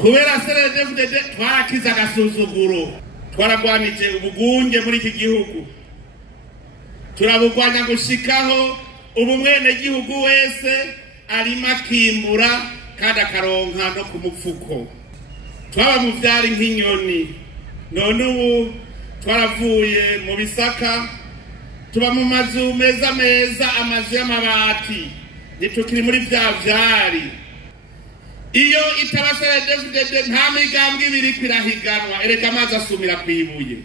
kubera CNDD-FDD twarakiza agasuzuguro, twaragwanije ubugunge muri iki gihugu, turabugwanya gushikaho ubu mwene gihugu wese arima kimbura kandi akaronka no ku mufuko. Twaba mu vyari nk'inyoni, none ubu twaravuye mu bisaka tuba mu mazu meza meza, amazu y'amabati, nitukiri muri vya vyari. Iyo itaba CNDD-FDD nta migambwe ibiri kwirahiganwa, erega amazi asumira kwibuye.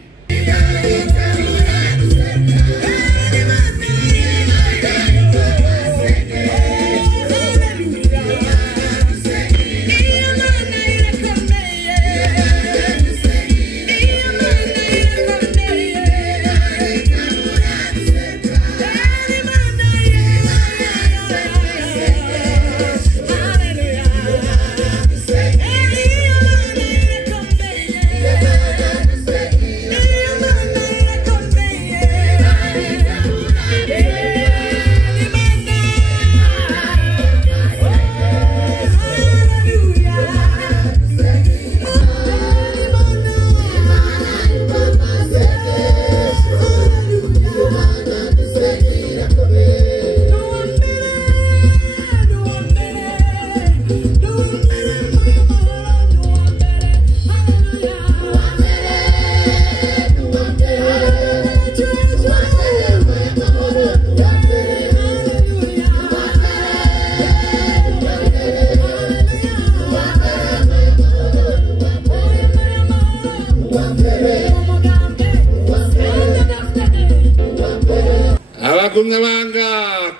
Abagumyabanga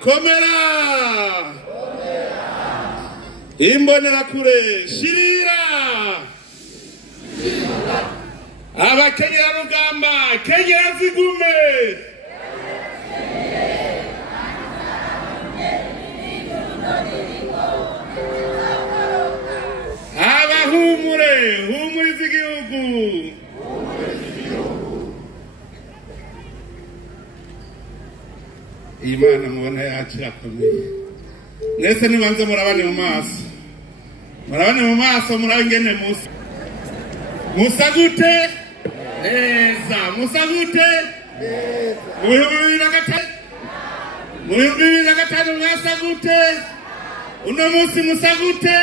komera, imbonerakure shirira, abakenyera rugamba kenyera zigume, abahumure humuriza igihugu. Imana mubona yacu irakomeye. Mwese nibanze murabane mu maso, murabane mu maso, murabe ngene musa. Musa gute? Neza. Musa gute? Neza. Mu 2005 mwasa gute? Uno musi musa gute?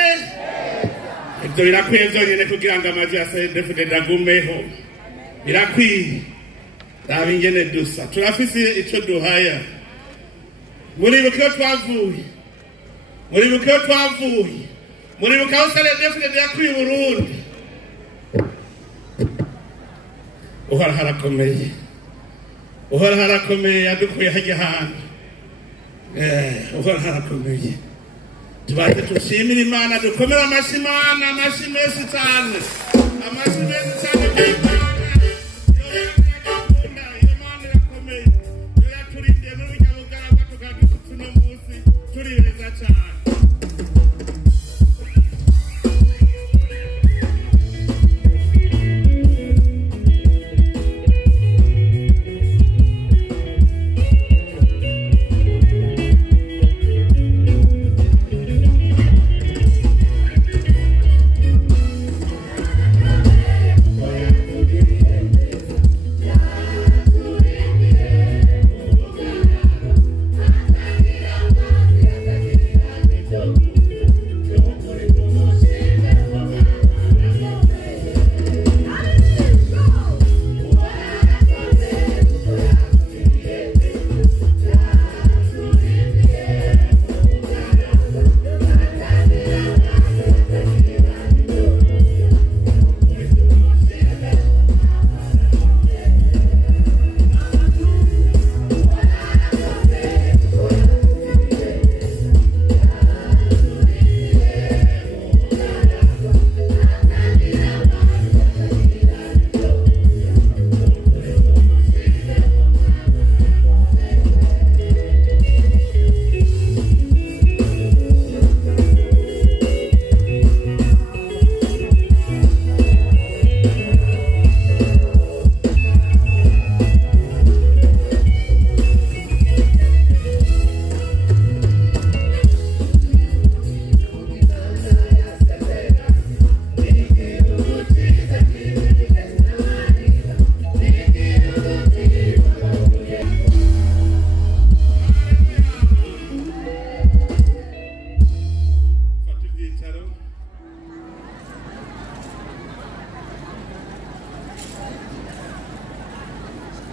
Ibyo birakwiye byonyine kugira ngo amaji ya CNDD-FDD agumeho. Birakwiye. Dabi ngene dusa. Turafise ico duhaya. Muribuka twavuye, muribuka twavuye, muribuka aho CNDD-FDD yakuye Burundi. Uhora harakomeye, uhora harakomeye, yadukuye hajya hantu. Uhora harakomeye. Tubaze tushimira Imana, dukomera amashi Imana, amashi menshi cyane, amashi menshi cyane.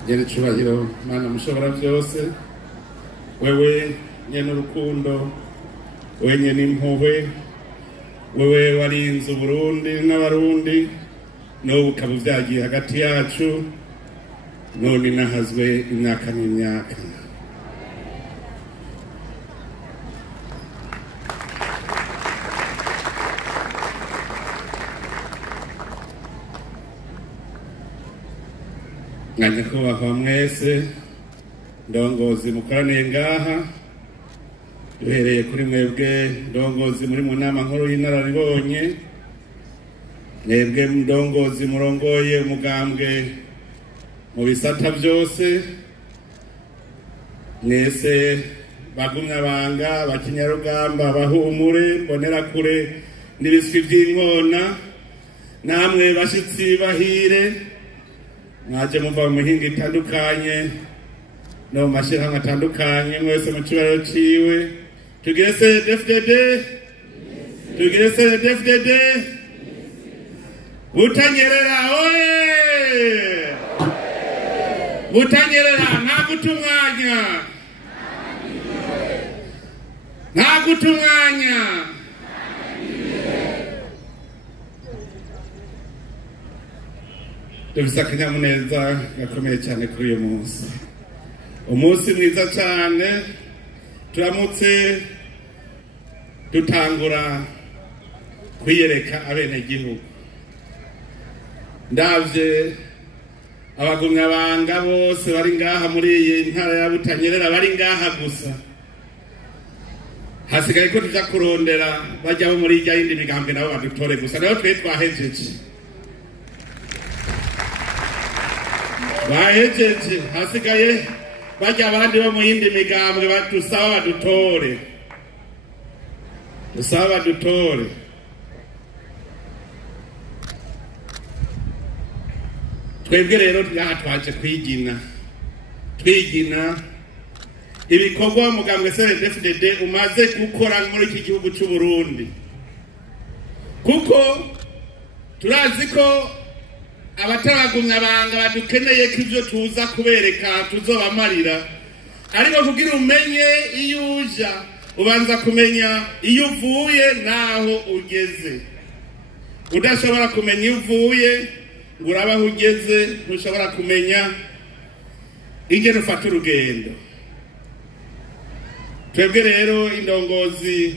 Nyene cyubahiro Mana mushobora byose, wewe nyene urukundo, wewe nyene impuhwe, wewe warinze Burundi n'abarundi, n'ubu ukaba uvyagiye hagati yacu, none nahazwe imyaka n'imyaka. Nganje kubahwa mwese ndongozi mukoraniye ngaha, duhereye kuri mwebwe ndongozi muri mu nama nkuru y'inararibonye, mwebwe ndongozi murongoye umugambwe mu bisata byose, mwese bagumyabanga, bakinyarugamba, bahumure, mbonerakure n'ibiswi by'inkona, namwe bashitsi bahire mwaje muva mu mihinga itandukanye no mu mashirahamwe atandukanye, mwese mu cyubahiro ciwe. Tugire CNDD-FDD, tugire CNDD-FDD, Butanyerera oye, Butanyerera nta gutumwanya, nta gutumwanya. Dufise akanyamuneza gakomeye cyane kuri uyu munsi, umunsi mwiza cyane. Turamutse dutangura kwiyereka abenegihugu, ndavye abagumyabanga bose bari ngaha muri iyi ntara ya Butanyerera, bari ngaha gusa, hasigaye ko tuja kurondera bajya bo muri ijya yindi migambwe nabo badutore gusa, naho twe twahejeje, bahejeje, hasigaye bajya abandi bo mu yindi migambwe badusaba badutore, dusaba badutore. Twebwe rero ngaha twaje twigina ibikorwa umugambwe CNDD-FDD umaze gukora muri iki gihugu cy'u Burundi, kuko turazi ko abataragumyabanga badukeneye ko ibyo tuza kubereka tuzobamarira, ariko kugira umenye iyo uja ubanza kumenya iyo uvuye naho ugeze. Udashobora kumenya iyo uvuye ngo urabaho ugeze, ntushobora kumenya ingene ufata urugendo. Twebwe rero indongozi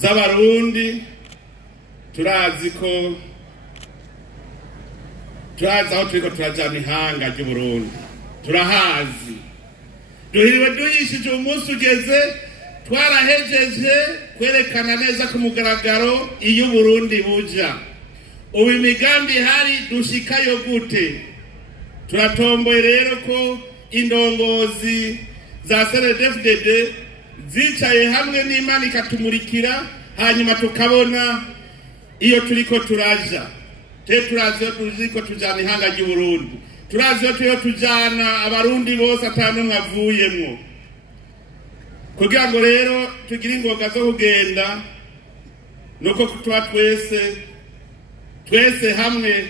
z'abarundi turazi aho turiko turajana ihanga ry'u Burundi, turahazi, duhiriwe duhishije umunsi ugeze, twarahejeje kwerekana neza ku mugaragaro iyo Burundi buja. Ubu imigambi hari dushikayo gute? Turatomboye rero ko indongozi za CNDD-FDD zicaye hamwe n'Imana ikatumurikira, hanyuma tukabona iyo turiko turaja. Turazi yo turiko tujana ihanga ry'u Burundi, turazi yo tujana abarundi bose atanumwe avuyemwo, kugira ngo rero tugire ingoga zo kugenda, nuko tuba twese hamwe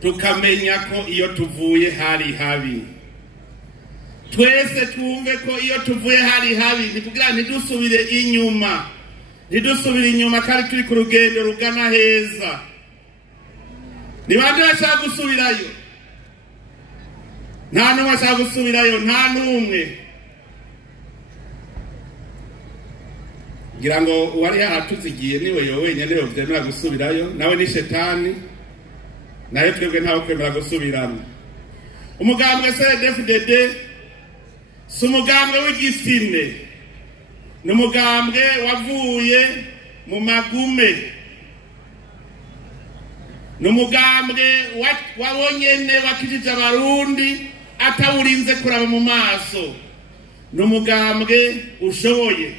tukamenya ko iyo tuvuye hari habi, twese twumve ko iyo tuvuye hari habi, kugira ntidusubire inyuma, kandi turi ku rugendo rugana heza. Ni bande bashaka gusubirayo? Nta n'umwe ashaka gusubirayo, nta n'umwe. Ngira ngo uwari yaratuzigiye niwe yo wenyine yovyemera gusubirayo, nawe ni shetani, nawe twebwe ntawe kwemera gusubiramo. Umugambwe CNDD-FDD si umugambwe w'igisine, ni umugambwe wavuye mu magume, ni umugambwe wabonyene wakijije abarundi atawurinze kuraba mu maso, ni umugambwe ushoboye,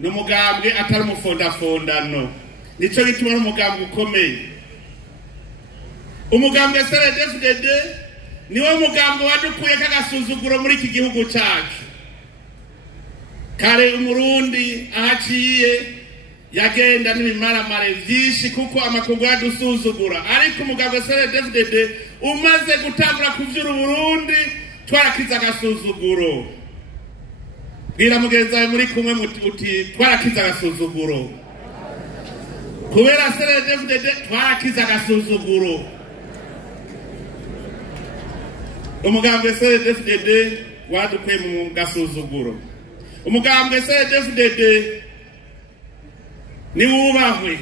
ni umugambwe atari umufondafondano, nico gituma ari umugambwe ukomeye. Umugambwe CNDD-FDD niwo mugambwe wadukuye kagasuzuguro muri iki gihugu cyacu. Kare umurundi ahaciye yagenda n'ibimaramare vyinshi kuko amakungu yadusuzugura, ariko umugambwe CNDD-FDD umaze gutangura kuvyura Burundi twarakiza agasuzuguro. Bwira mugenzi wawe muri kumwe muti twarakiza agasuzuguro. Kubera CNDD-FDD twarakiza agasuzuguro. Umugambwe CNDD-FDD wadukuye mu gasuzuguro. Umugambwe CNDD-FDD ni wubahwe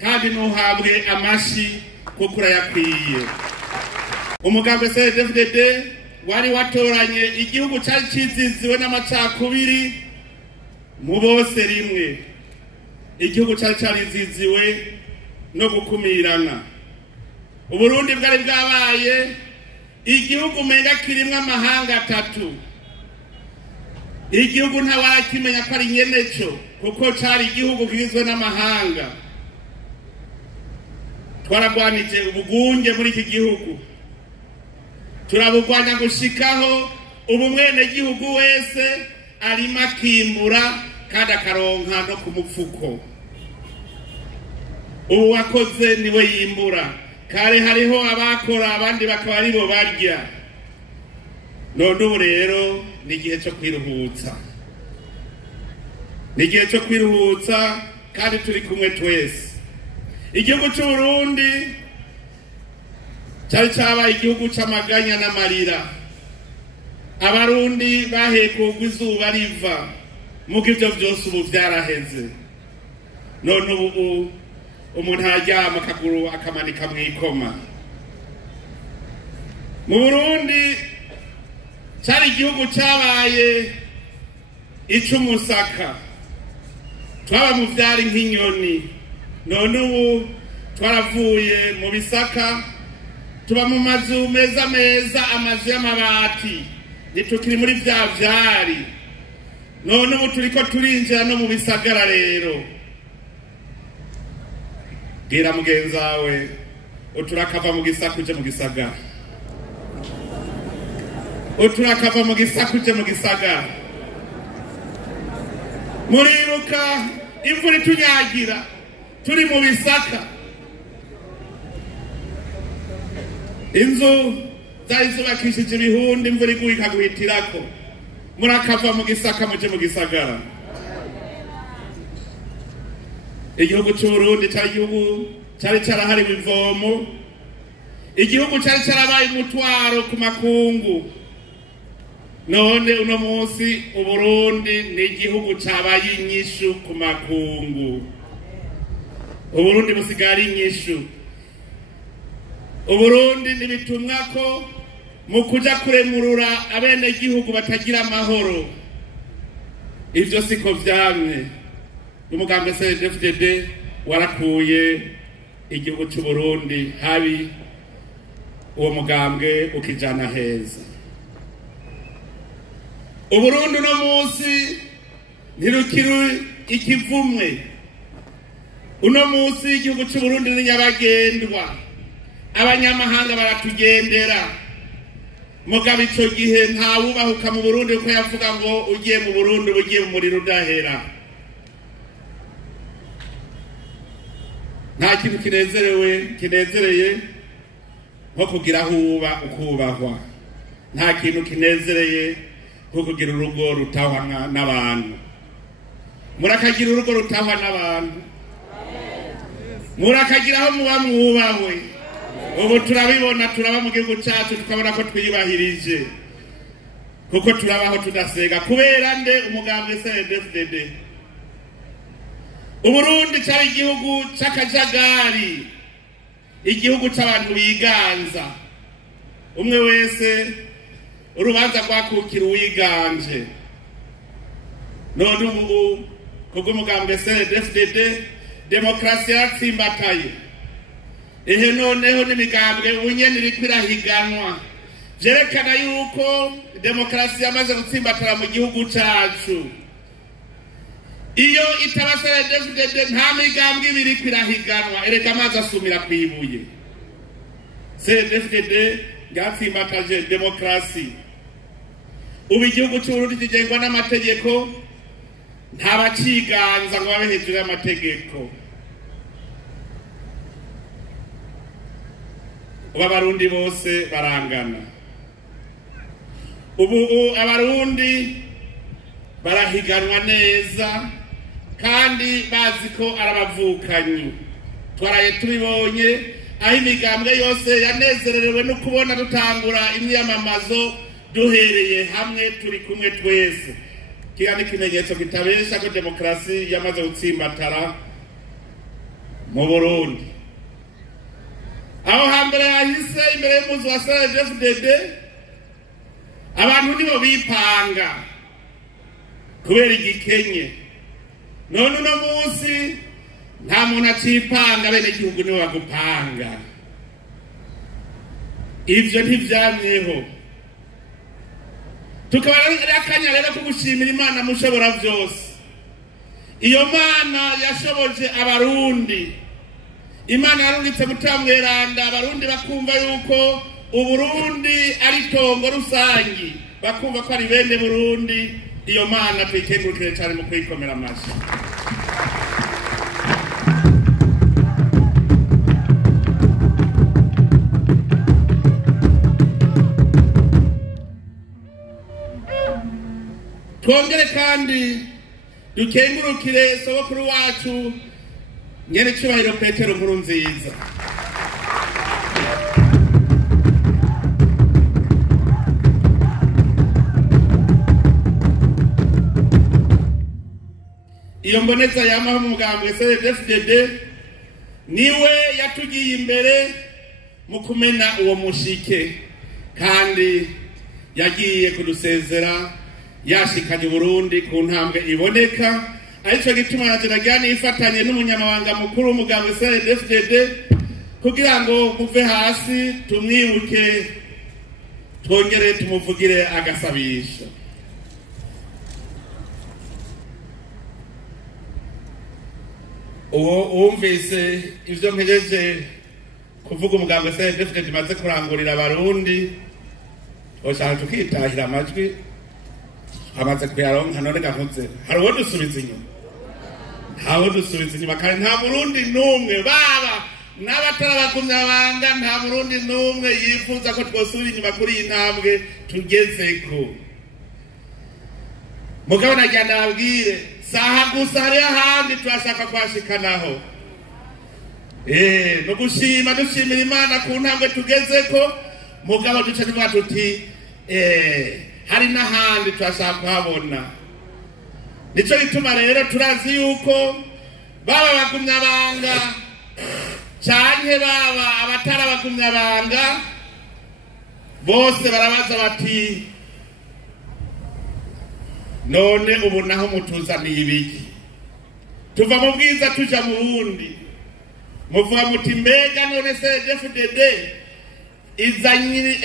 kandi nuhabwe amashi kuko urayakwiye. Umugambwe CNDD-FDD wari watoranye igihugu cyari ciziziwe n'amacakubiri mu bose rimwe. Igihugu cyari cariziziwe no gukumirana. Uburundi bwari bwabaye igihugu menga kirimwe amahanga atatu. Igihugu ntawarakimenya ko ari nyeneco kuko cari igihugu kigizwe n'amahanga. Twaragwanije ubugunge muri iki gihugu, turabugwanya gushikaho ubu mwene gihugu wese arimo akimbura kandi akaronka no ku mufuko. Ubu wakoze niwe yimbura, kare hariho abakora abandi bakaba aribo barya. None ubu rero ni igihe cyo kwiruhutsa, ni igihe cyo kwiruhutsa kandi turi kumwe twese. Igihugu cy'u Burundi cyari cyabaye igihugu cy'amaganya n'amarira. Abarundi bahekugwa izuba riva, muko ivyo vyose ubu vyaraheze. None ubu umuntu aryama akaguru akamanika mw'ikoma. Mu Burundi cyari igihugu cyabaye icumusaka, twaba mu vyari nk'inyoni. None ubu twaravuye mu bisaka tuba mu mazu meza meza, amazu y'amabati, nitukiri muri vya vyari. None ubu turiko turinjira no mu bisagara rero. Bwira mugenzi wawe uturakava mu gisaka uje mu gisagara. Uturakava mu gisaka uje mu gisagara. Muriruka imvura itunyagira turi mu bisaka. Inzu zari zubakishije ibihunda, imvura iguye ikaguhitirako. Murakava mu gisaka muje mu gisagara. Igihugu cy'u Burundi cyari igihugu cyari cyarahariwe ivomo. Igihugu cyari cyarabaye umutwaro ku makungu. None uno munsi Uburundi ni igihugu cyabaye inyishu ku makungu. Uburundi busigari inyishu. Uburundi nibitumwa ko mu kuja kuremurura abene igihugu batagira amahoro. Ivyo siko vyamye. Umugambwe CNDD-FDD warakuye igihugu cy'u Burundi habi, uwo mugambwe ukijana heza. Uburundi no munsi ntirukiri ikivumwe. Uno munsi igihugu cy'u Burundi ni nyabagendwa. Abanyamahanga baratugendera. Mugabo ico gihe nta wubahuka mu Burundi uko yavuga ngo ugiye mu Burundi ugiye mu muriro udahera. Nta kintu kinezereye nko kugira huba ukubahwa. Nta kintu kinezereye nko kugira urugo rutahwa n'abantu. Murakagira urugo rutahwa n'abantu. Murakagiraho muba mwubahwe. Ubu turabibona, turaba mu gihugu cyacu tukabona ko twiyubahirije, kuko turabaho tudasega. Kubera nde? Umugambwe CNDD-FDD. Uburundi cyari igihugu cy'akajagari, igihugu cy'abantu biganza, umwe wese urubanza rwakukira uwiganje. None ubu kubwo umugambwe CNDD-FDD demokrasi yatsimbataye. Ehe noneho n'imigambwe unyene iri kwirahiganwa, vyerekana yuko demokrasi yamaze gutsimbatara mu gihugu cyacu. Iyo itaba CNDD-FDD nta migambwe ibiri kwirahiganwa, erega amazi asumira kwibuye. CNDD-FDD yatsimbataje demokrasi. Ubu igihugu cy'u Burundi kigengwa n'amategeko, ntabaciganza ngo babe hejuru y'amategeko. ubu abarundi bose barangana. ubu abarundi barahiganwa neza kandi bazi ko arabavukanyi. twaraye tubibonye aho imigambwe yose yanezererewe no kubona dutangura imyamamazo duhereye hamwe turi kumwe twese. Kiya ni ikimenyetso kitabesha ko demokarasi yamaze gutsimbatara mu Burundi. aho hambere hahise imbere y'umuzi wa CNDD-FDD abantu nibo bipanga kubera igikenye. none uno munsi nta muntu acipanga, bene igihugu nibo bagupanga. ivyo ntivyamyeho. tukaba ari akanya rero ko gushimira Imana mushobora vyose. iyo Mana yashoboje abarundi, Imana yarungitse Mutamweranda, abarundi bakumva yuko Uburundi ari tongo rusangi, bakumva ko ari bene Burundi. iyo Mana tuyikengurukire cyane mu kuyikomera amashyi. twongere kandi dukengurukire sogokuru wacu nyene cyubahiro Petero Nkurunziza. iyo mboneza yamaho mu mugambwe CNDD-FDD niwe yatugiye imbere mu kumena uwo mushike, kandi yagiye kudusezera yashikanye Burundi ku ntambwe iboneka. arico gituma nagerageza ifatanye n'umunyamabanga mukuru w'umugambwe CNDD-FDD kugira ngo muve hasi tumwibuke, twongere tumuvugire agasabisho. uwumvise ivyo mpejeje kuvuga umugambwe CNDD-FDD maze kurangurira abarundi, oshaka tukitahira amajwi amaze kuyaronka. none gahuze hari uwo dusubiza inyuma? ntawo dusubiza inyuma, kandi nta Burundi n'umwe baba n'abatarabagumyabanga, nta Burundi n'umwe yifuza ko twosubira inyuma kuri iyi ntambwe tugezeko. mugabo nagira ndababwire, saha gusa hariho ahandi turashaka kwashikanaho. no gushima dushimira Imana ku ntambwe tugezeko, mugabo duce tuvuga tuti hari n'ahandi turashaka kuhabona. nico gituma rero turazi yuko baba bagumyabanga canke baba abatarabagumyabanga bose barabaza bati none ubu naho mutuzaniye ibiki? tuva mu bwiza tuja mu bundi, muvuga muti mbega none CNDD-FDD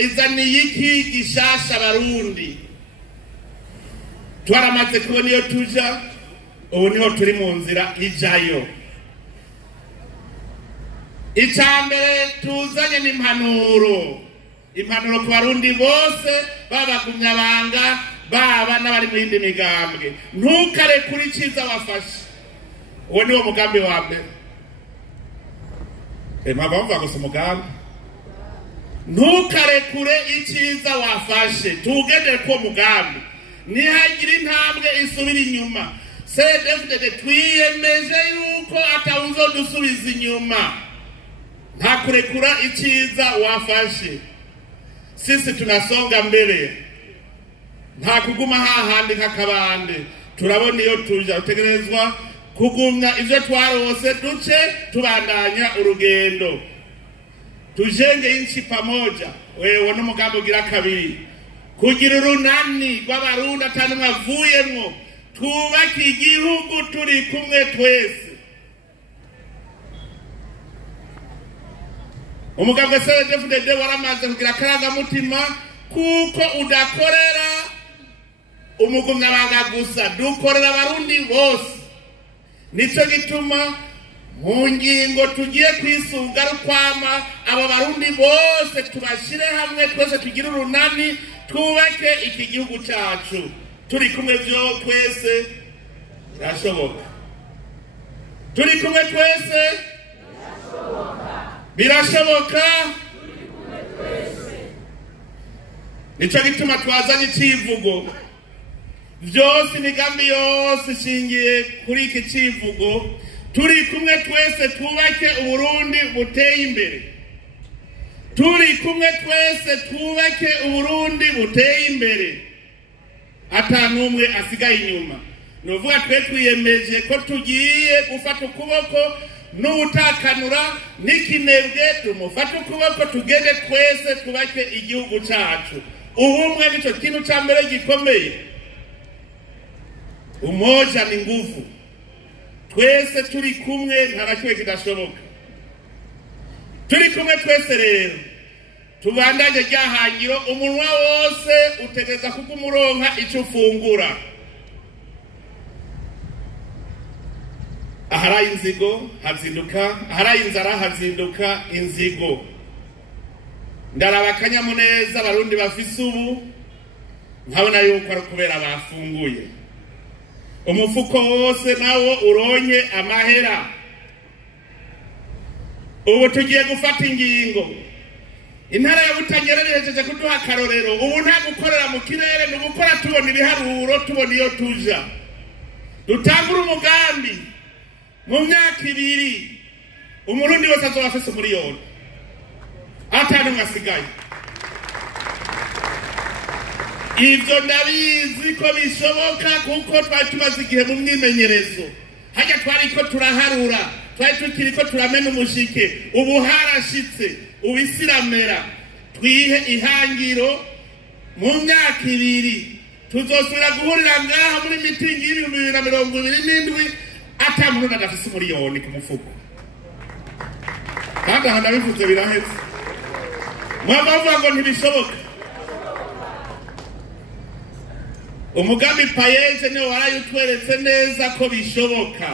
izaniye iki gishasha abarundi? twaramaze kubona iyo tuja, ubu niho turi mu nzira ijayo. icambere tuzanye n'impanuro, impanuro ku barundi bose babagumyabanga baba n'abari mu yindi migambwe. ntukare kuri ciza wafashe, uwo niwo mugambi wa mbere. mpava bavuga gusa umugambi. ntukare kure iciza wafashe, tugendere ko mugambi, nihagira intambwe isubira inyuma. CNDD-FDD twiyemeje yuko atawuzodusubiza inyuma, nta kurekura iciza wafashe. sisi tunasonga mbele, nta kuguma hahandi nk'akabande. turabona iyo tuja utegerezwa kugumya ivyo twarose, duce tubandanya urugendo, tujenge inchi pamoja. wewe n'umugambi ugira kabiri, kugira urunani rw'abarundi atanumwe avuyemwo, twubake igihugu turi kumwe twese. umugambwe CNDD-FDD waramaze kugira akarangamutima kuko udakorera umugumyabanga gusa, dukorera abarundi bose. nico gituma mu ngingo tugiye kwisunga rukwama abo barundi bose tubashire hamwe, twese tugira urunani, twubake iki gihugu cyacu turi kumwe byo twese. birashoboka. Turi kumwe twese birashoboka. Nico gituma twazanye icivugo. Vyose imigambi yose ishingiye kuri iki civugo. Turi kumwe twese twubake Uburundi buteye imbere. Turi kumwe twese twubake Uburundi buteye imbere. Ata numwe asigaye inyuma. Novuga twe twiyemeje ko tugiye gufata ukuboko n'ubutakanura n'ikinebwe, tumufata ukuboko tugende twese twubake igihugu cacu. Ubumwe nico kintu ca mbere gikomeye. Umoja ni nguvu. Twese turi kumwe nta kimwe kidashoboka. Turi kumwe twese rero tubandanye ryahangiro, umunwa wose utegeza kugumuronka ico ufungura. Aharaye inzigo hazinduka, aharaye inzara hazinduka inzigo. Ndaraba akanyamuneza abarundi bafise ubu, nkabona yuko ari kubera bafunguye. Umufuko wose nawo uronye amahera. Ubu tugiye gufata ingingo. Intara ya Butanyerera ihejeje kuduha akarorero. Ubu nta gukorera mu kirere, ni gukora tubona ibiharuro, tubona iyo tuja. Dutangura umugambi mu myaka 2 umurundi wese azoba afise umuriyoni. Atanu mwasigaye. Ivyo ndabizi ko bishoboka kuko twari tumaze igihe mu myimenyerezo. Hajya twariko turaharura, twari tukiriko turamena umushike. Ubu harashitse, ubisiramera. Twihe ihangiro mu myaka 2 tuzosubira guhurira ngaha muri mitingi y'2027 ata muntu adafise umuriyoni ku mufuko. Kandi handa bivuze biraheze. Mwabavuga ngo ntibishoboka. Umugambi payeje ne warayutweretse neza ko bishoboka.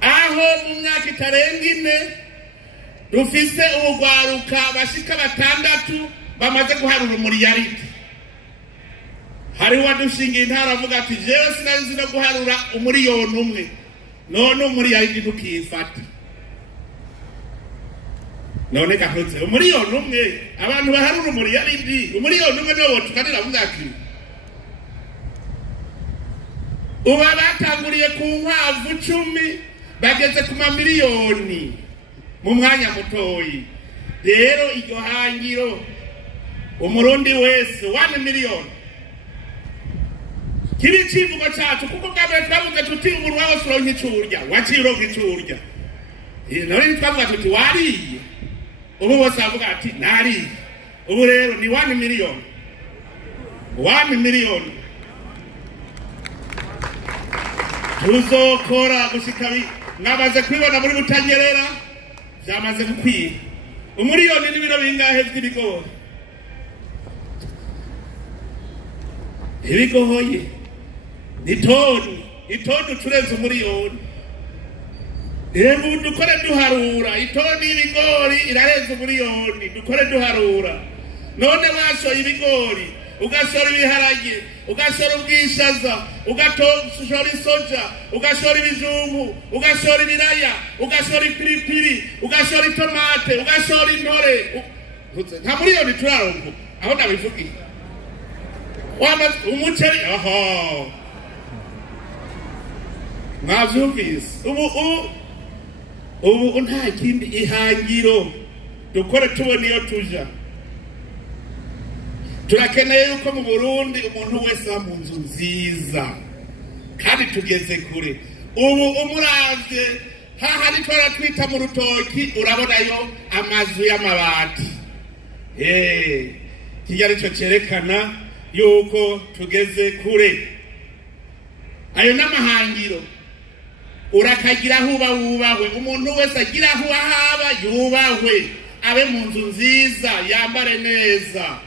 Aho mu myaka itarenga 4 dufise ubugwaruka bashika 6 bamaze guharura umuriyaridi. Hari wadushingiye intara avuga ati jewe sinanzi no guharura umuriyoni umwe. None umuriyaridi tukifata. None gahotse umuriyoni umwe abantu baharura umuriyaridi, umuriyoni umwe niwo tukanira muzakiri. Uba batanguriye ku nkwavu 10 bageze ku mamiliyoni mu mwanya mutoyi. Rero iryo hangiro umurundi wese 1 miliyoni kibi civugo cyacu kuko bwabere twavuze tuti umunwa wose uronka icurya, waciro nk'icurya. None twavuga tuti wariye. Ubu bose bavuga ati nari. Ubu rero ni 1 miliyoni. 1 miliyoni. Tuzokora gushikabi nabaze kwibona muri Butanyerera byamaze gukwiye. Umuriyoni n'ibiro bingahe by'ibigori. Ibigoye itoni turenze umuriyoni. Rero dukore duharura itoni y'ibigori irarenze umuriyoni, dukore duharura. None washoye ibigori, ugashora ibiharage, ugashora ubwishaza, ugashora isoja, ugashora ibijumbu, ugashora ibiraya, ugashora ipiripiri, ugashora itomate, ugashora intore. Nta muriyoni turaronka aho ndabivugiye. Umuceri aha mwavyumvise. Ubu nta kindi ihangiro dukore tubona iyo tuja. Turakeneye yuko mu Burundi umuntu wese mu nzu nziza kandi tugeze kure. Ubu umuravye hahari twara twita mu Rutoki urabonayo amazu y'amabati. Kijari cyo cerekana yuko tugeze kure. Ayo n'amahangiro urakagira huba wubahwe. Umuntu wese agira huba haba yubahwe, abe mu nzu nziza, yambare neza,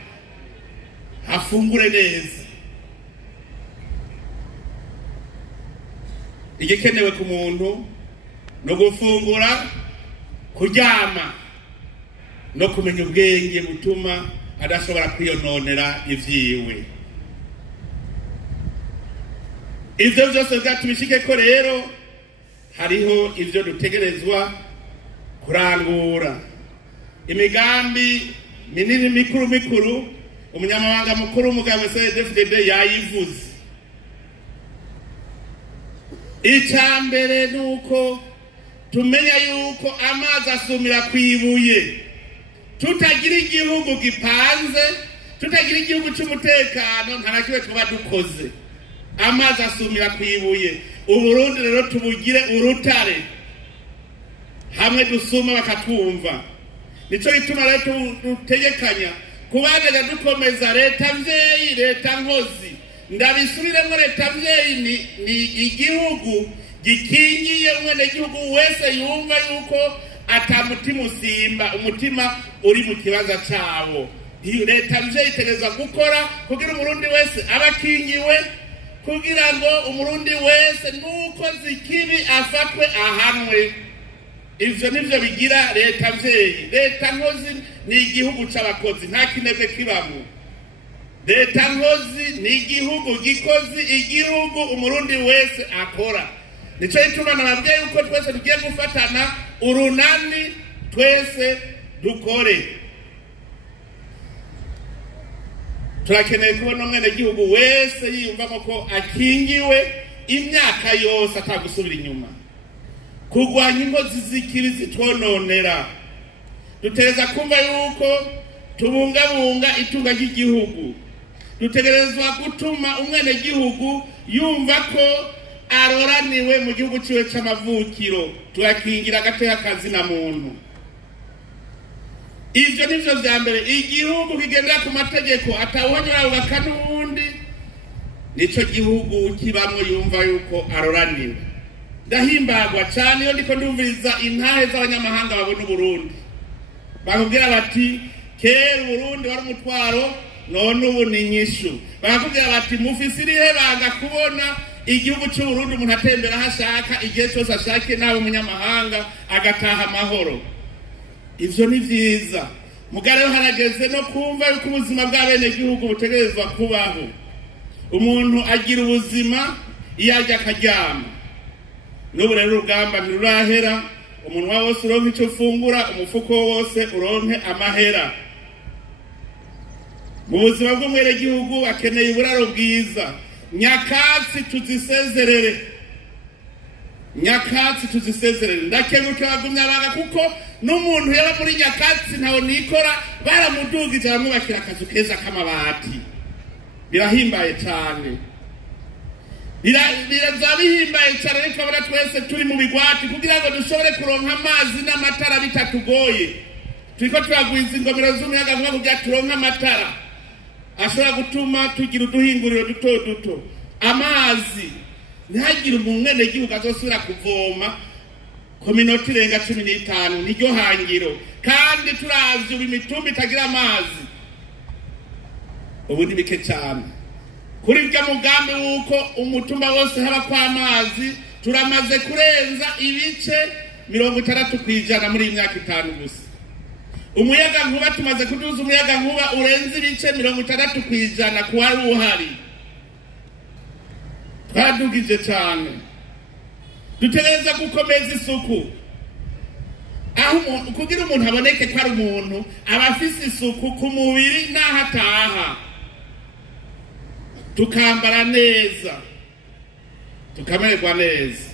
afungure neza. Igikenewe ku muntu no gufungura, kuryama no kumenya ubwenge butuma adashobora kwiyononera ivyiwe. ivyo vyose tubishike ko rero hariho ivyo dutegerezwa kurangura. Imigambi minini mikuru umunyamabanga mukuru w'umugambwe CNDD-FDD yayivuze. Icambere nuko tumenya yuko amazi asumira kwibuye. Tutagira igihugu gipanze, tutagira igihugu cy'umutekano, nta nakiwe tuba dukoze. Amazi asumira kwibuye. Uburundi rero tubugire urutare, hamwe dusuma bakatwumva. Nico gituma rero dutegekanya kubandanya dukomeza leta mvyeyi, leta nkozi. Ndabisubiremo, leta mvyeyi ni igihugu gikingiye umwene gihugu wese yumva yuko atamutima usimba, umutima uri mu kibanza cyawo. Iyo leta mvyeyi itegerezwa gukora kugira umurundi wese abakingiwe, kugira ngo umurundi wese nuko zikibi afatwe ahanwe. Ivyo nivyo bigira leta mvyeyi. Leta nkozi ni igihugu c'abakozi, nta kinebwe kibamo. Leta nkozi ni igihugu gikozi, igihugu umurundi wese akora. Nico gituma nababwiye yuko twese tugiye gufatana urunani, twese dukore. Turakeneye kubona umwene gihugu wese yiyumvamo ko akingiwe imyaka yose atagusubira inyuma. Kurwanya inkozi z'ikibi zitwononera. Dutegereza kumva yuko tubungabunga itunga ry'igihugu. Dutegerezwa gutuma umwene gihugu yumva ko aroraniwe mu gihugu ciwe c'amavukiro. Turakingira agateka kazina muntu. Ivyo nivyo vya mbere. Igihugu kigendera ku mategeko atawuhonyora ugaka n'uwundi, nico gihugu kibamwo yumva yuko aroraniwe. Ndahimbagwa cyane iyo ndiko ndumviriza intahe z'abanyamahanga babona Uburundi. Bakubwira bati kera Uburundi wari umutwaro, none ubu ni inyishu. Bakubwira bati mufise irihe banga kubona igihugu cy'u Burundi umuntu atembera hashaka igihe cyose ashake nawe umunyamahanga agataha amahoro. Ivyo ni vyiza. Mugare harageze no kumva yuko ubuzima bw'abene gihugu butegerezwa kubaho. Umuntu agira ubuzima iyo ajya akaryama. N'ubu rero urugamba ntirurahera. Umunwa wose uronke icyo ufungura, umufuko wose uronke amahera. Mu buzima bw'umwere gihugu akeneye uburaro bwiza. Nyakatsi tuzisezerere. Nyakatsi tuzisezerere. Ndakenguruka abagumya banga kuko n'umuntu yaba muri nyakatsi ntaho nikora baramudugije bamwubakira akazu keza k'amabati. Birahimbaye cyane. Birazabihimbaye cyane ariko abana twese turi mu bigwati kugira ngo dushobore kuronka amazi n'amatara bitatugoye. Turiko turagwiza ingomero z'umuyaga nkuba kugira turonka amatara ashobora gutuma tugira uduhinguriro duto duto. Amazi ntihagire umwene gihugu azosubira kuvoma ku minota irenga 15, niryo hangiro. Kandi turavye ubu imitumba itagira amazi ubu ni bike cyane. Kuri bya mugambi wuko umutumba wose haba kwa amazi turamaze kurenza ibice 60% muri imyaka 5 gusa. Umuyaga nkuba tumaze kuduza umuyaga nkuba urenze ibice 60% ku wari uhari. Twadugije cyane. Dutegereza gukomeza isuku. Aho kugira umuntu aboneke ko ari umuntu abafise isuku ku mubiri n'ahataha. Tukambara neza, tukamererwa neza.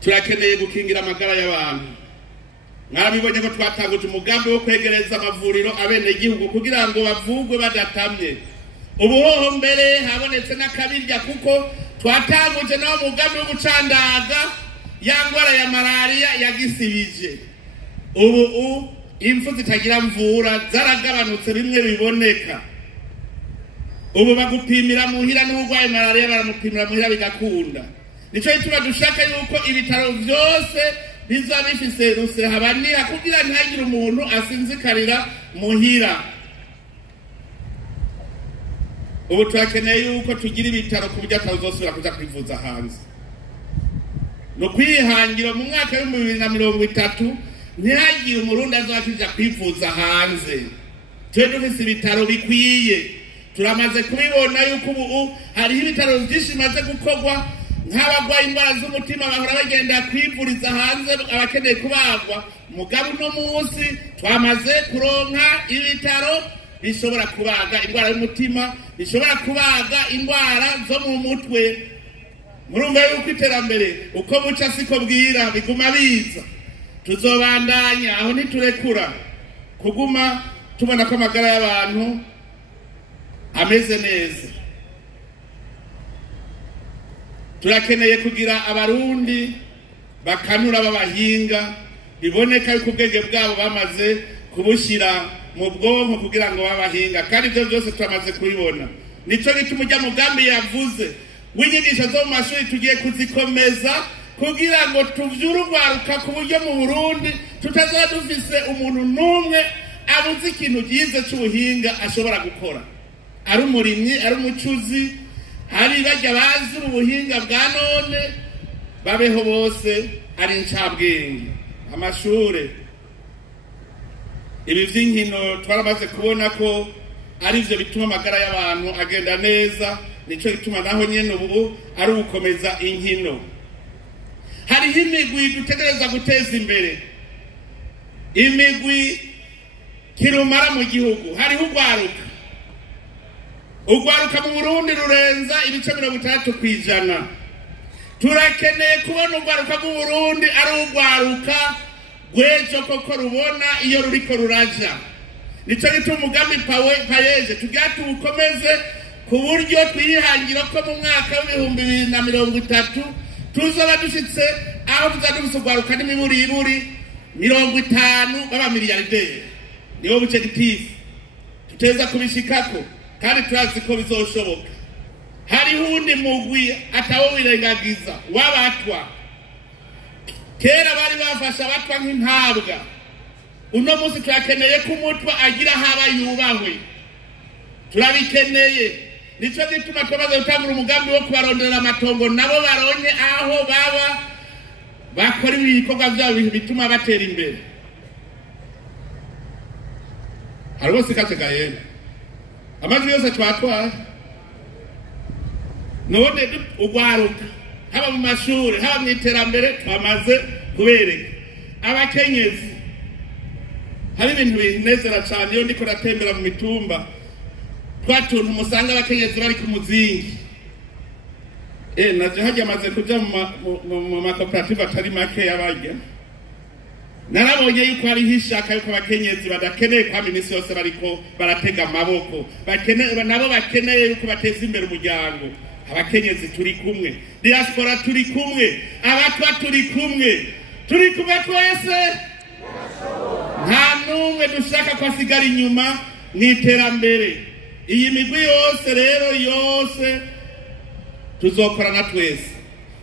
Turakeneye gukingira amagara y'abantu. Mwarabibonye ko twatanguje umugambi wo kwegereza amavuriro abene gihugu kugira ngo bavugwe badatamye. Ubuhoho mbere habonetse n'akabirya kuko twatanguje nawo umugambi wo gucandaga ya ngwara ya malaria yagisibije. Ubu impfu zitagira mvura zaragabanutse bimwe biboneka. Ubu bagupimira muhira n'ubugwaye malaria baramupimira muhira bigakunda. Nico gituma dushaka yuko ibitaro byose biza bifise rusehabaniha kugira ntihagire umuntu asinzikarira muhira. Ubu turakeneye yuko tugira ibitaro ku buryo atazosubira kuja kwivuza hanze. No kwihangira mu mwaka wa 2030 ntihagire umurundi azakija kwivuza hanze. twe dufise ibitaro bikwiye turamaze kubibona yuko ubu hariho ibitaro byinshi bimaze gukorwa nk'abagwaye indwara z'umutima bahora bagenda kwivuriza hanze abakeneye kubagwa mugabo uno munsi twamaze kuronka ibitaro bishobora kubaga indwara y'umutima bishobora kubaga indwara zo mu mutwe murumva yuko iterambere uko buca siko bwira biguma biza tuzobandanya aho ntiturekura kuguma tubona ko amagara y'abantu ameze neza turakeneye kugira abarundi bakanura b'abahinga biboneka yuko ubwenge bwabo bamaze kubushira mu bwonko kugira ngo babahinga kandi ibyo byose turamaze kubibona nico gituma ujya mugambi yavuze w'inyigisho zo mu mashuri tugiye kuzikomeza kugira ngo tuvyure urwaruka ku buryo mu Burundi tutazoba dufise umuntu n'umwe abuze ikintu yize c'ubuhinga ashobora gukora ari umurimyi ari umucuzi hari bajya bazi ubuhinga bwa none babeho bose ari incabwenge amashure ibi vy'inkino twaramaze kubona ko ari byo bituma amagara y'abantu agenda neza nico gituma naho nyene ubu ari ugukomeza inkino hariho imigwi dutegereza guteza imbere imigwi kirumara mu gihugu hariho urwaruka mu Burundi rurenza ibice 60%. Turakeneye kubona urwaruka mu Burundi ari urwaruka rwejo koko rubona iyo ruriko ruraja nico gituma umugambi payeje tugira tuwukomeze ku buryo twihangira ko mu mwaka wa 2030 tuzoba dushitse aho tuzadufise urwaruka n'imiburiburi 50 baba miliyarderi niwo objectif tuteza kubishikako kandi turazi ko bizoshoboka hariho undi mugwi atawo wirengagiza w'abatwa kera bari bafasha abatwa nk'intabwa uno munsi turakeneye ko umutwa agira haba yubahwe turabikeneye nico gituma twamaze gutangura umugambi wo kubarondera amatongo nabo baronye aho baba bakora ibikorwa byabo bituma batera imbere hari bose kategayene amajwi yose twatwara none ugwaruka haba mu mashuri haba mu iterambere twamaze kubereka abakenyezi hari ibintu binezera cyane iyo ndiko natembera mu mitumba twatuntu musanga abakenyezi bari ku muzingi naje hajya amaze kuja mu makoperative atari make y'abarya narabonye yuko hari hishaka yuko abakenyezi badakeneye kwa minisi yose bariko baratega amaboko nabo bakeneye yuko bateza imbere umuryango abakenyezi turi kumwe diaspora turi kumwe abatwa turi kumwe twese nta numwe dushaka kwasigara inyuma n'iterambere iyi migwi yose rero yose tuzokorana twese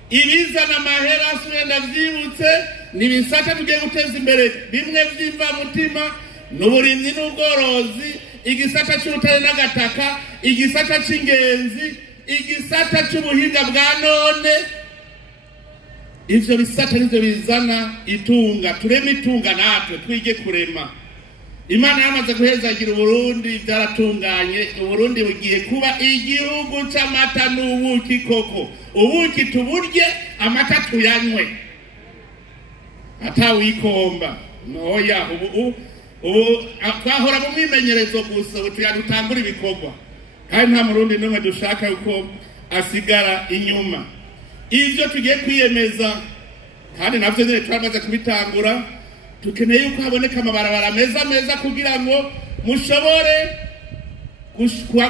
ibizana amahera asubenda vyibutse nibisata tugiye guteza imbere bimwe vyimva mutima n'uburimyi n'ubworozi igisata c'ubutare n'agataka igisata c'ingenzi igisata c'ubuhinga bwa none ivyo bisata nivyo bizana itunga tureme itunga natwe twige kurema Imana yamaze guhezagira Uburundi byaratunganye Uburundi bugiye kuba igihugu c'amata n'ubuki koko ubuki tuburye amata tuyanywe atawikomba noya ubu twahora mu mwimenyerezo gusa tuyadutangura ibikorwa kandi nta murundi n'umwe dushaka uko asigara inyuma ivyo tugiye kwiyemeza kandi navyo nyene twamaze kubitangura tukeneye yuko haboneka amabarabara meza kugira ngo mushobore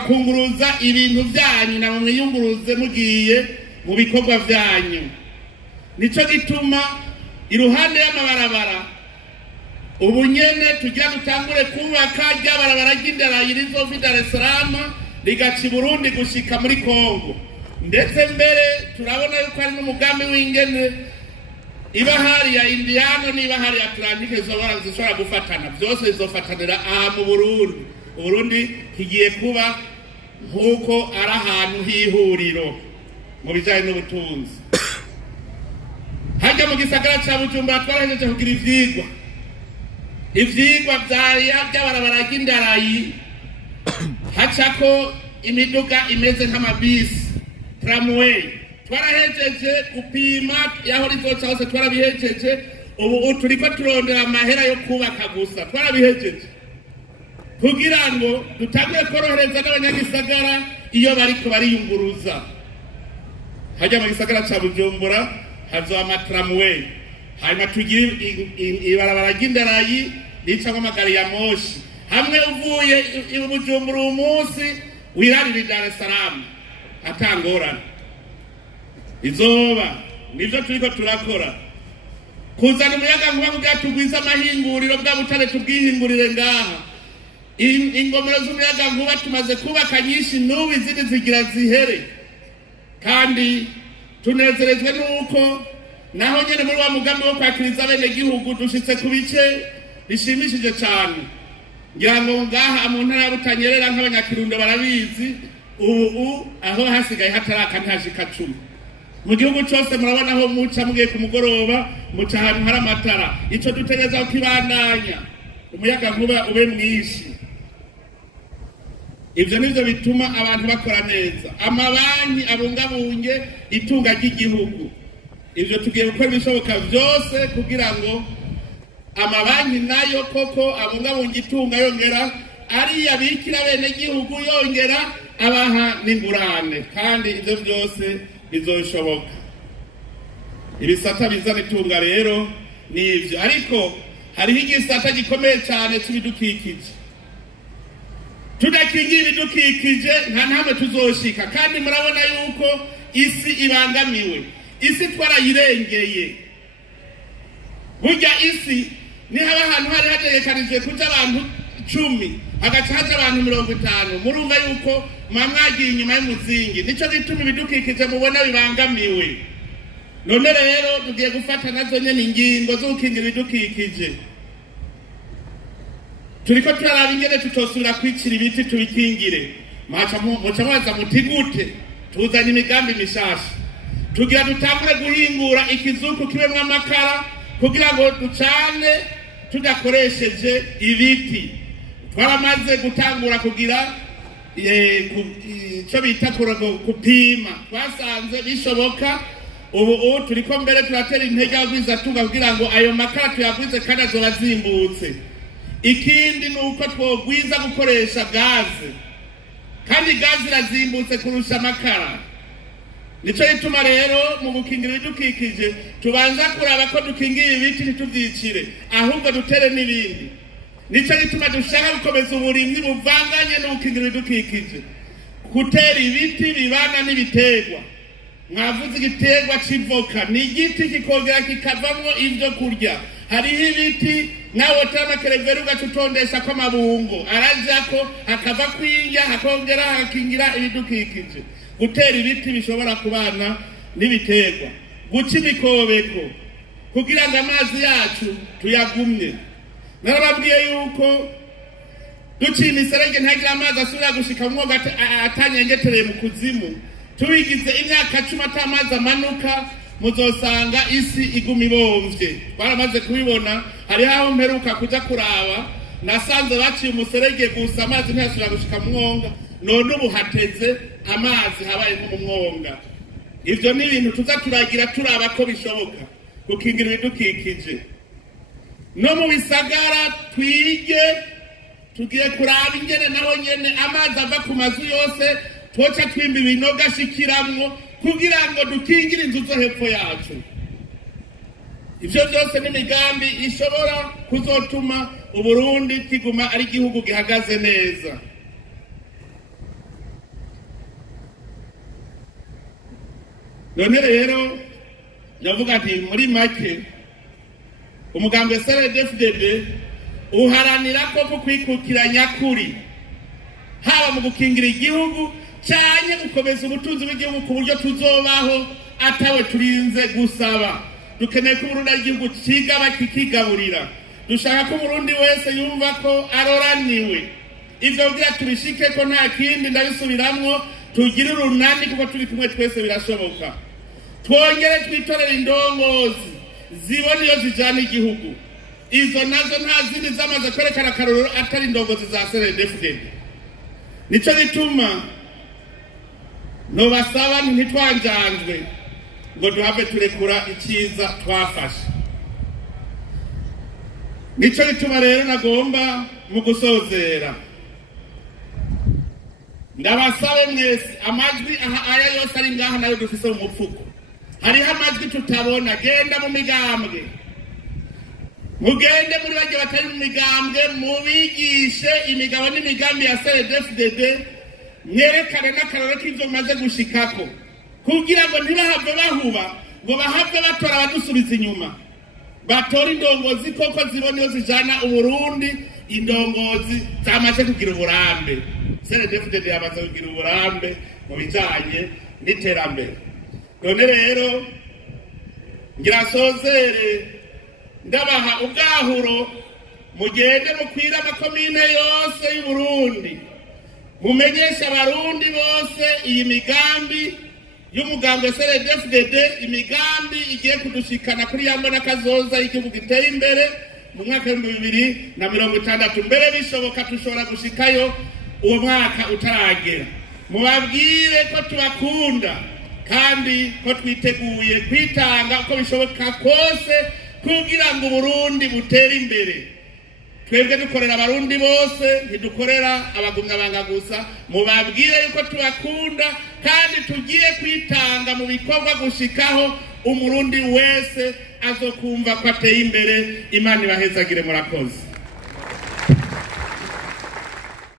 kunguruza ibintu byanyu na mwiyunguruze mugiye mu bikorwa byanyu nico gituma iruhande y'amabarabara ubu nyene tugira dutangure kubaka ry'abarabara ry'indara rizova Dar es Salaam rigaca i Burundi gushika muri Kongo ndetse mbere turabona yuko ari n'umugambi w'ingene ibahari ya Indiano n'ibahari ya Atlantique zishobora gufatana byose bizofatanira aha mu Burundi kigiye kuba nkuko ari ahantu hihuriro mu bijanye n'ubutunzi hajya mu gisagara ca Bujumbura twarahejeje kugira ivyigwa ivyigwa by'abarabara ry'indarayi hacako imiduga imeze nk'amabisi tramway twarahejeje gupima yaho rizoca hose twarabihejeje ubu turiko turondera amahera yo kubaka gusa twarabihejeje kugira ngo dutangiye korohereza n'abanyagisagara iyo bariko bariyunguruza hajya mu gisagara ca Bujumbura hazoba amatramway hanyuma tugire ibarabara ry'indarayi ricamwo amagari ya moshi hamwe uvuye i Bujumbura umunsi wirarira Dar es Salaam atangorana izoba nivyo turiko turakora kuzana umuyaga nkuba kugira tugwiza amahinguriro bwa butare tubwihingurire ngaha ingomero z'umuyaga nkuba tumaze kubaka nyinshi n'ubu izindi zigira zihere kandi tunezerejwe nuko naho nyene muri wa mugambi wo kwakiriza bene gihugu dushitse ku bice bishimishije cyane ngira ngo ngaha mu ntara ya Butanyerera nk'abanyakirundo barabizi ubu aho hasigaye hataraka ntashika 10 mu gihugu cyose murabona aho muca mugiye ku mugoroba muca ahantu hari amatara ico dutegeza ukibandanya umuyaga nkuba ube mwinshi ivyo nivyo bituma abantu bakora neza amabanki abungabunge itunga ry'igihugu ivyo tugiye gukora ibishoboka vyose kugira ngo amabanki nayo koko abungabunge itunga yongera ari yabikira bene gihugu yongera abaha n'ingurane kandi ivyo vyose bizoshoboka ibisata bizana itunga rero nivyo ariko hariho igisata gikomeye cyane cy'ibidukikije tudakingira ibidukikije nta ntamwe tuzoshika kandi murabona yuko isi ibangamiwe isi twarayirengeye burya isi ni haba ahantu hari hategekanijwe kuja abantu 10 hagaca haja abantu 50 murumva yuko mwamwagiye inyuma y'umuzingi nico gituma ibidukikije mubona bibangamiwe none rero tugiye gufata nazo nyene ingingo zo gukingira ibidukikije turiko turaraba ingene tutosubira kwicira ibiti tubikingire muca mwaza muti gute tuzanye imigambi mishasha tugira dutangure guhingura ikizuku kibemwo amakara kugira ngo ducane tudakoresheje ibiti twaramaze gutangura kugira ico bita kupima twasanze bishoboka ubu turiko mbere turatera intege y'abagwizatunga kugira ngo ayo makara tuyagwize kandi azoba zimbutse ikindi nuko twogwiza gukoresha gaze kandi gaze irazimbutse kurusha amakara nico gituma rero mu gukingira ibidukikije tubanza kuraba ko dukingira ibiti ntituvyicire ahubwo dutere n'ibindi nico gituma dushaka gukomeza uburimyi buvanganye no gukingira ibidukikije gutera ibiti bibana n'ibiterwa mwavuze igiterwa c'ivoka ni igiti kikongera kikavamwo ivyo kurya hariho ibiti nawe tamakerevera ugatutondesha ko amabungo arajako hakava kwinja hakongera hakingira ibidukikije gutera ibiti bishobora kubana n'ibiterwa guca imikobeko kugira ngo amazi yacu tuyagumye narababwiye yuko duca imiserege ntagira amazi asubira gushika mu mwoga atanyengetereye mu kuzimu tubigize imyaka 10 atamazi amanuka muzosanga isi iguma ibomvye baramaze kubibona hari aho mperuka kuja kuraba nasanze baciye umuserege gusa amazi ntiyasubira gushika mu mwonga none ubu hateze amazi habaye mu mwonga ivyo ni ibintu tuza turagira turaba ko bishoboka gukingira ibidukikije no mu bisagara twige tugiye kuraba ingene naho nyene amazi ava ku mazu yose twoca twimba ibinoga ashikiramwo kugira ngo dukingire inzu zo hepfo yacu ivyo byose n'imigambi ishobora kuzotuma Uburundi kiguma ari igihugu gihagaze neza none rero navuga ati muri make umugambi CNDD-FDD uharanira ko kwikukiranya kuri haba mu gukingira igihugu cyane gukomeza ubutunzi bw'igihugu ku buryo tuzobaho atawe turinze gusaba dukeneye ko Burundi igihugu kigaba kikigaburira dushaka ko Burundi wese yumva ko aroraniwe ivyo bwira tubishike ko nta kindi ndabisubiramwo tugire urunani kuko turi kumwe twese birashoboka twongere twitorera indongozi zibona iyo zijana igihugu izo nazo nta zindi zamaze kwerekana akarorero atari indongozi za CNDD-FDD. Nico gituma nobasaba ntitwanjanjwe ngo duhave turekura iciza twafashe. Nico gituma rero nagomba mu gusozera ndabasabe mwese amajwi aya yose ari ngaha nayo dufise mu mupfuko. Hariho amajwi tutabona, genda mu migambwe, mugende muri bajye batari mu migambwe, mubigishe imigabo n'imigambi ya CNDD-FDD, mwerekane n'akarorero k'ivyo maze gushikako, kugira ngo ntibahave bahuba ngo bahave batora abadusubiza inyuma, batora indongozi koko zibona iyo zijana Uburundi, indongozi zamaze kugira uburambe. CNDD-FDD yamaze kugira uburambe mu bijanye n'iterambere. None rero ngira sozere ndabaha ubwahuro, mugende mukwira amakomine yose y'Uburundi, mumenyesha abarundi bose iyi migambi y'umugambwe CNDD-FDD, imigambi igiye kudushikana kuri yambo n'akazoza y'igihugu giteye imbere mu mwaka wa 2060. Mbere bishoboka tushobora gushikayo uwo mwaka utaragera. Mubabwire ko tubakunda kandi ko twiteguye kwitanga uko bishoboka kose kugira ngo Uburundi butere imbere. Twebwe dukorera abarundi bose, ntidukorera abagumyabanga gusa. Mubabwire yuko tubakunda kandi tugiye kwitanga mu bikorwa gushikaho umurundi wese azokumva ko ateye imbere. Imana ibahezagire, murakoze.